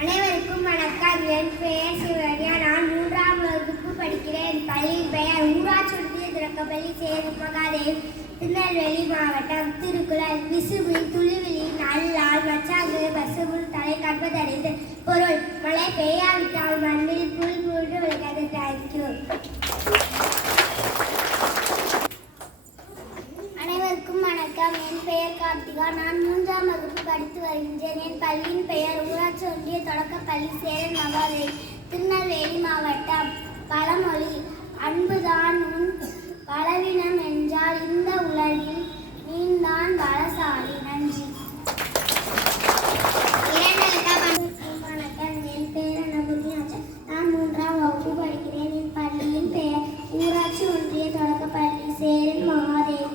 அனைவருக்கும் வணக்கம். என் பெயர் சிவன்யா நான் மூன்றாம் வகுப்பு படிக்கிறேன். பள்ளியின் பெயர் ஊராட்சி ஒன்றிய தொடக்கப்பள்ளி சேரும் மகாதேவ் திருநெல்வேலி மாவட்டம் திருக்குறள். விசுபி துளிவிழி நல்லால் மச்சாங்கு பசுபுல் தலை கற்பதறிந்து பொருள். மழை பெய்யாவிட்டால் மண்ணில் புல் மூன்று விளக்காது தேங்க்யூ அனைவருக்கும் வணக்கம். என் பெயர் கார்த்திகா. நான் மூன்றாம் வகுப்பு படி பள்ளி சேரன் நவாதை திருநெல்வேலி மாவட்டம் பழமொழி அன்புதான் உன் பலவீனம் என்றால் இந்த உலகில் நீந்தான் பலசாலி நன்றி. வணக்கம் என் நான் மூன்றாம் வகுப்பு படிக்கிறேன். இப்பள்ளியின் பெயர் ஊராட்சி ஒன்றிய தொடக்கப்பள்ளி சேரன் மகாதேவி